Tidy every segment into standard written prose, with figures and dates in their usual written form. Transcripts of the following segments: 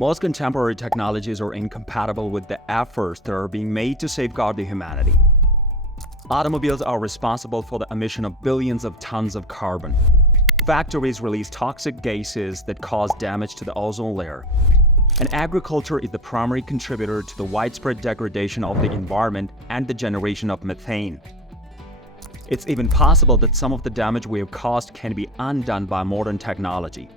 Most contemporary technologies are incompatible with the efforts that are being made to safeguard the humanity. Automobiles are responsible for the emission of billions of tons of carbon. Factories release toxic gases that cause damage to the ozone layer. And agriculture is the primary contributor to the widespread degradation of the environment and the generation of methane. It's even possible that some of the damage we have caused can be undone by modern technology.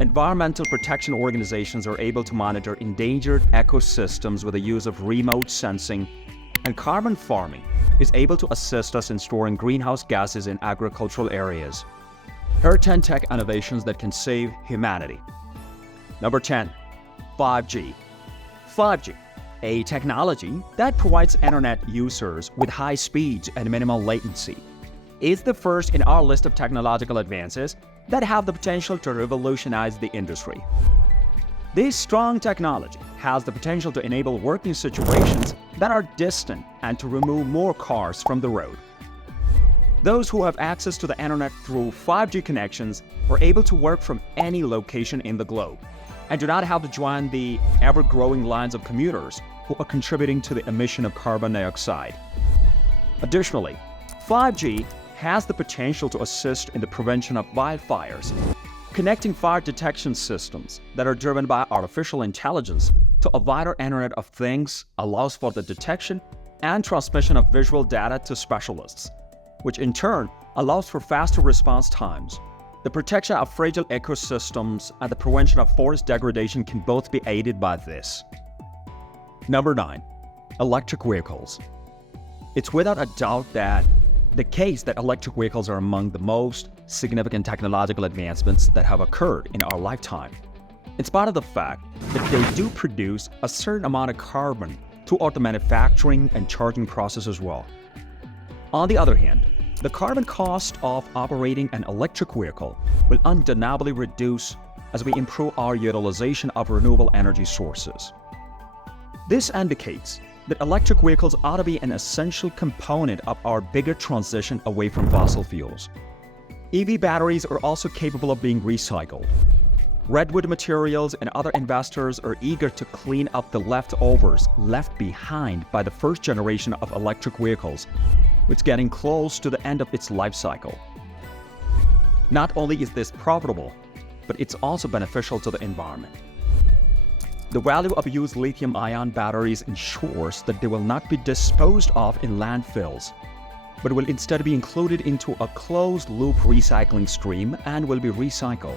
Environmental protection organizations are able to monitor endangered ecosystems with the use of remote sensing, and carbon farming is able to assist us in storing greenhouse gases in agricultural areas. Here are 10 tech innovations that can save humanity. Number 10. 5G. 5G, a technology that provides internet users with high speeds and minimal latency, is the first in our list of technological advances that have the potential to revolutionize the industry. This strong technology has the potential to enable working situations that are distant and to remove more cars from the road. Those who have access to the internet through 5G connections are able to work from any location in the globe and do not have to join the ever-growing lines of commuters who are contributing to the emission of carbon dioxide. Additionally, 5G has the potential to assist in the prevention of wildfires. Connecting fire detection systems that are driven by artificial intelligence to a wider Internet of Things allows for the detection and transmission of visual data to specialists, which in turn allows for faster response times. The protection of fragile ecosystems and the prevention of forest degradation can both be aided by this. Number 9. Electric vehicles. It's without a doubt the case that electric vehicles are among the most significant technological advancements that have occurred in our lifetime, in spite of the fact that they do produce a certain amount of carbon throughout the manufacturing and charging process as well. On the other hand, the carbon cost of operating an electric vehicle will undeniably reduce as we improve our utilization of renewable energy sources. This indicates that electric vehicles ought to be an essential component of our bigger transition away from fossil fuels. EV batteries are also capable of being recycled. Redwood Materials and other investors are eager to clean up the leftovers left behind by the first generation of electric vehicles, which is getting close to the end of its life cycle. Not only is this profitable, but it's also beneficial to the environment. The value of used lithium-ion batteries ensures that they will not be disposed of in landfills, but will instead be included into a closed-loop recycling stream and will be recycled.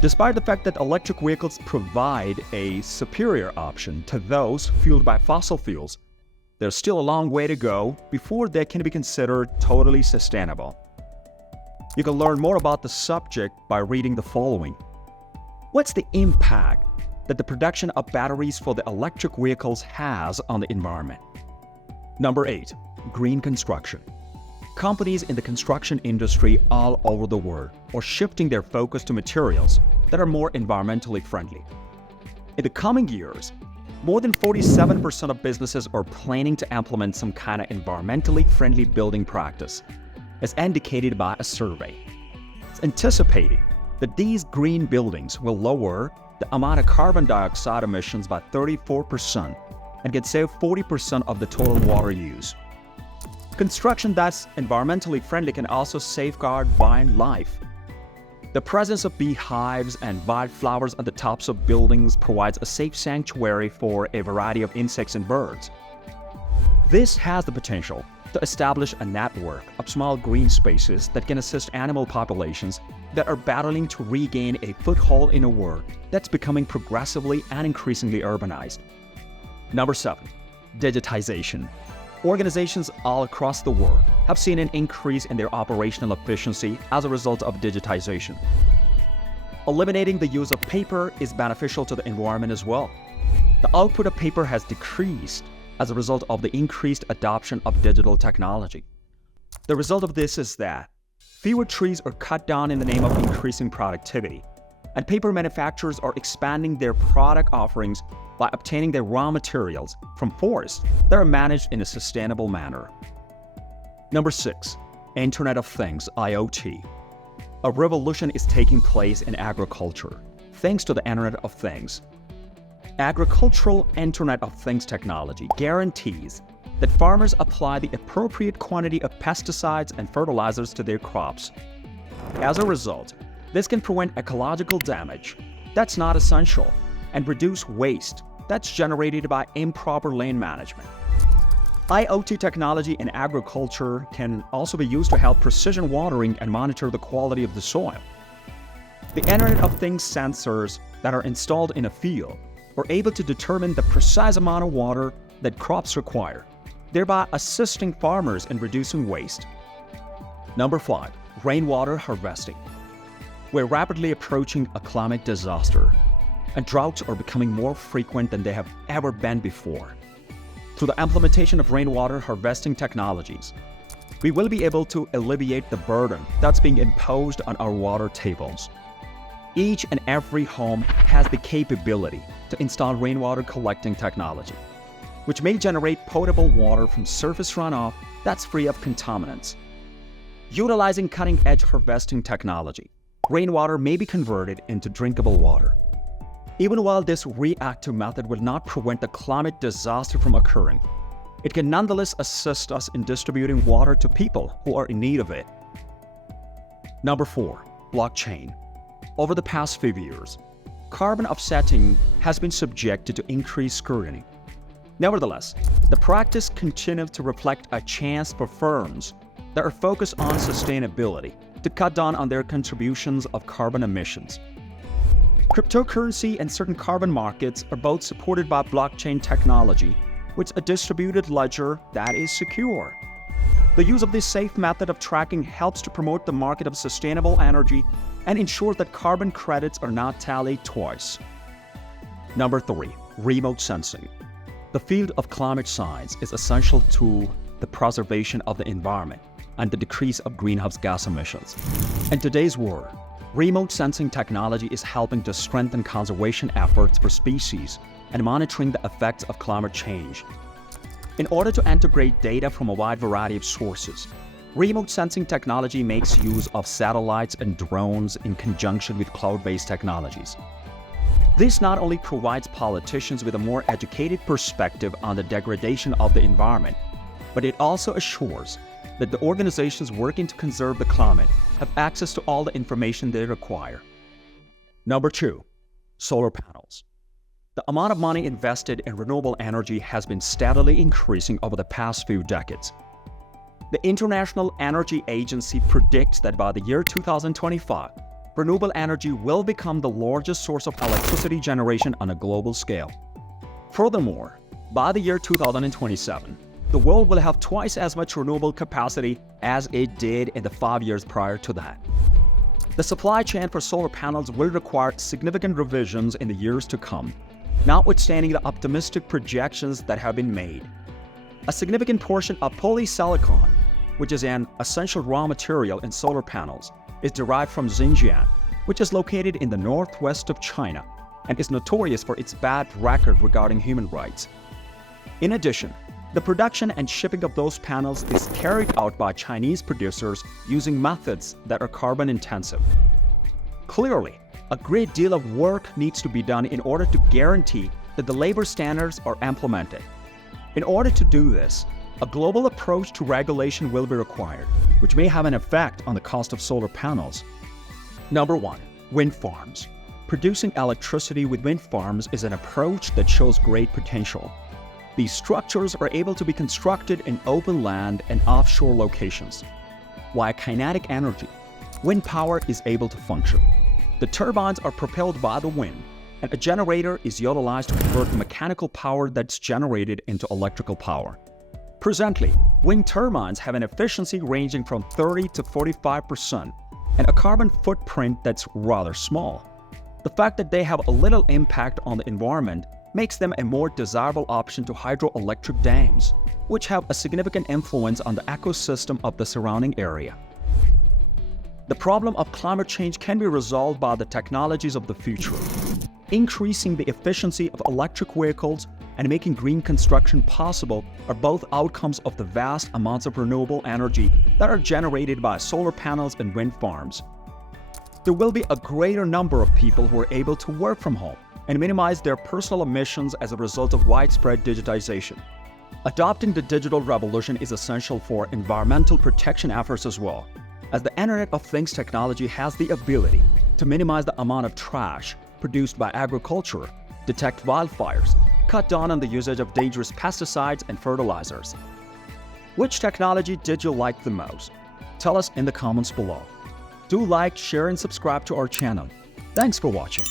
Despite the fact that electric vehicles provide a superior option to those fueled by fossil fuels, there's still a long way to go before they can be considered totally sustainable. You can learn more about the subject by reading the following. What's the impact that the production of batteries for the electric vehicles has on the environment? Number 8. Green construction. Companies in the construction industry all over the world are shifting their focus to materials that are more environmentally friendly. In the coming years, more than 47% of businesses are planning to implement some kind of environmentally friendly building practice, as indicated by a survey. It's anticipated that these green buildings will lower the amount of carbon dioxide emissions by 34% and can save 40% of the total water use. Construction that's environmentally friendly can also safeguard wildlife. The presence of beehives and wildflowers at the tops of buildings provides a safe sanctuary for a variety of insects and birds. This has the potential to establish a network of small green spaces that can assist animal populations that are battling to regain a foothold in a world that's becoming progressively and increasingly urbanized. Number 7. Digitization. Organizations all across the world have seen an increase in their operational efficiency as a result of digitization. Eliminating the use of paper is beneficial to the environment as well. The output of paper has decreased as a result of the increased adoption of digital technology. The result of this is that fewer trees are cut down in the name of increasing productivity, and paper manufacturers are expanding their product offerings by obtaining their raw materials from forests that are managed in a sustainable manner. Number 6. Internet of Things, IoT. A revolution is taking place in agriculture. thanks to the Internet of Things. Agricultural Internet of Things technology guarantees that farmers apply the appropriate quantity of pesticides and fertilizers to their crops. As a result, this can prevent ecological damage that's not essential and reduce waste that's generated by improper land management. IoT technology in agriculture can also be used to help precision watering and monitor the quality of the soil. The Internet of Things sensors that are installed in a field are able to determine the precise amount of water that crops require, thereby assisting farmers in reducing waste. Number 5. Rainwater harvesting. We're rapidly approaching a climate disaster, and droughts are becoming more frequent than they have ever been before. Through the implementation of rainwater harvesting technologies, we will be able to alleviate the burden that's being imposed on our water tables. Each and every home has the capability to install rainwater collecting technology, which may generate potable water from surface runoff that's free of contaminants. Utilizing cutting-edge harvesting technology, rainwater may be converted into drinkable water. Even while this reactive method will not prevent the climate disaster from occurring, it can nonetheless assist us in distributing water to people who are in need of it. Number 4. Blockchain. Over the past few years, carbon offsetting has been subjected to increased scrutiny. Nevertheless, the practice continues to reflect a chance for firms that are focused on sustainability to cut down on their contributions of carbon emissions. Cryptocurrency and certain carbon markets are both supported by blockchain technology, with a distributed ledger that is secure. The use of this safe method of tracking helps to promote the market of sustainable energy and ensures that carbon credits are not tallied twice. Number 3. Remote sensing. The field of climate science is essential to the preservation of the environment and the decrease of greenhouse gas emissions. In today's world, remote sensing technology is helping to strengthen conservation efforts for species and monitoring the effects of climate change. In order to integrate data from a wide variety of sources, remote sensing technology makes use of satellites and drones in conjunction with cloud-based technologies. This not only provides politicians with a more educated perspective on the degradation of the environment, but it also assures that the organizations working to conserve the climate have access to all the information they require. Number 2. Solar panels. The amount of money invested in renewable energy has been steadily increasing over the past few decades. The International Energy Agency predicts that by the year 2025, renewable energy will become the largest source of electricity generation on a global scale. Furthermore, by the year 2027, the world will have twice as much renewable capacity as it did in the 5 years prior to that. The supply chain for solar panels will require significant revisions in the years to come, notwithstanding the optimistic projections that have been made. A significant portion of polysilicon, which is an essential raw material in solar panels, is derived from Xinjiang, which is located in the northwest of China and is notorious for its bad record regarding human rights. In addition, the production and shipping of those panels is carried out by Chinese producers using methods that are carbon intensive. Clearly, a great deal of work needs to be done in order to guarantee that the labor standards are implemented. In order to do this, a global approach to regulation will be required, which may have an effect on the cost of solar panels. Number 1. Wind farms. Producing electricity with wind farms is an approach that shows great potential. These structures are able to be constructed in open land and offshore locations. While kinetic energy, wind power is able to function. The turbines are propelled by the wind, and a generator is utilized to convert the mechanical power that's generated into electrical power. Presently, wind turbines have an efficiency ranging from 30 to 45% and a carbon footprint that's rather small. The fact that they have a little impact on the environment makes them a more desirable option to hydroelectric dams, which have a significant influence on the ecosystem of the surrounding area. The problem of climate change can be resolved by the technologies of the future. Increasing the efficiency of electric vehicles and making green construction possible are both outcomes of the vast amounts of renewable energy that are generated by solar panels and wind farms. there will be a greater number of people who are able to work from home and minimize their personal emissions as a result of widespread digitization. Adopting the digital revolution is essential for environmental protection efforts as well, as the Internet of Things technology has the ability to minimize the amount of trash produced by agriculture, detect wildfires, cut down on the usage of dangerous pesticides and fertilizers. Which technology did you like the most? Tell us in the comments below. Do like, share, and subscribe to our channel. Thanks for watching.